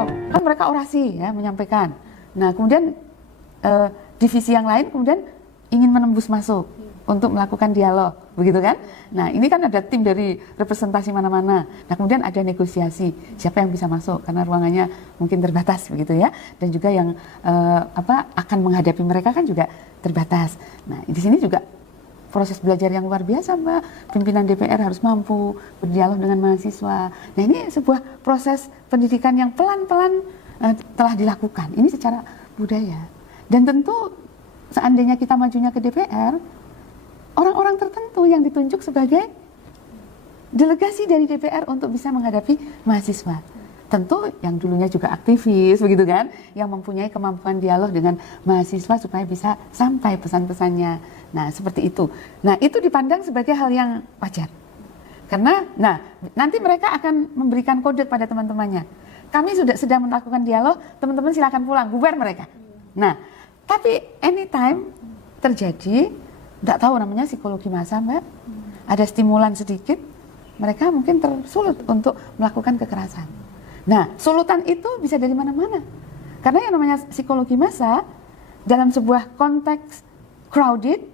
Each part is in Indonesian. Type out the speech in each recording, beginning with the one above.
dialog. Kan mereka orasi ya, menyampaikan. Nah, kemudian divisi yang lain kemudian ingin menembus masuk untuk melakukan dialog, begitu kan? Nah, ini kan ada tim dari representasi mana-mana. Nah, kemudian ada negosiasi, siapa yang bisa masuk karena ruangannya mungkin terbatas, begitu ya. Dan juga yang akan menghadapi mereka kan juga terbatas. Nah, di sini juga proses belajar yang luar biasa, Mbak. Pimpinan DPR harus mampu berdialog dengan mahasiswa. Nah, ini sebuah proses pendidikan yang pelan-pelan telah dilakukan. Ini secara budaya. Dan tentu seandainya kita majunya ke DPR, orang-orang tertentu yang ditunjuk sebagai delegasi dari DPR untuk bisa menghadapi mahasiswa. Tentu yang dulunya juga aktivis, begitu kan, yang mempunyai kemampuan dialog dengan mahasiswa supaya bisa sampai pesan-pesannya. Nah, seperti itu. Nah, itu dipandang sebagai hal yang wajar. Karena, nanti mereka akan memberikan kode pada teman-temannya. Kami sudah sedang melakukan dialog, teman-teman silakan pulang, bubar mereka. Nah, tapi anytime terjadi, tidak tahu namanya psikologi massa, Mbak, ada stimulan sedikit, mereka mungkin tersulut untuk melakukan kekerasan. Nah, sulutan itu bisa dari mana-mana. Karena yang namanya psikologi massa, dalam sebuah konteks crowded,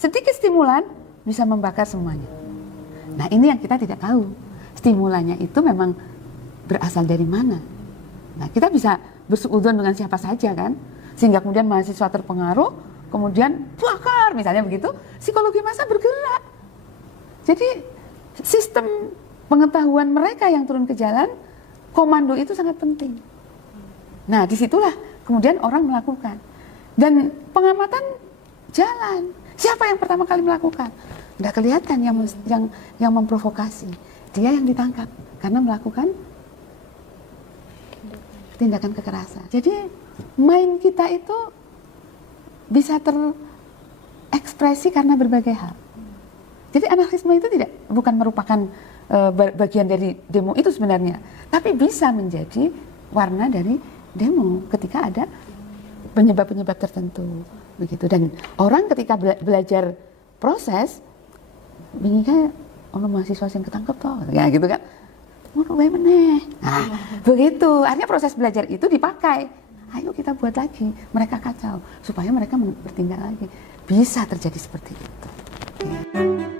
sedikit stimulan bisa membakar semuanya. Nah, ini yang kita tidak tahu. Stimulannya itu memang berasal dari mana. Nah, kita bisa bersuudzon dengan siapa saja kan, sehingga kemudian mahasiswa terpengaruh, kemudian bakar, misalnya begitu, psikologi massa bergerak. Jadi, sistem pengetahuan mereka yang turun ke jalan, komando itu sangat penting. Nah, disitulah kemudian orang melakukan. Dan pengamatan jalan. Siapa yang pertama kali melakukan? Tidak kelihatan yang memprovokasi. Dia yang ditangkap karena melakukan tindakan kekerasan. Jadi, main kita itu bisa terekspresi karena berbagai hal. Jadi anarkisme itu bukan merupakan bagian dari demo itu sebenarnya, tapi bisa menjadi warna dari demo ketika ada penyebab-penyebab tertentu, begitu. Dan orang ketika belajar proses, bingungnya orang mahasiswa yang ketangkep toh, ya gitu kan? Mau meneh. Nah, begitu. Artinya proses belajar itu dipakai. Ayo kita buat lagi, mereka kacau supaya mereka bertindak lagi. Bisa terjadi seperti itu. Ya.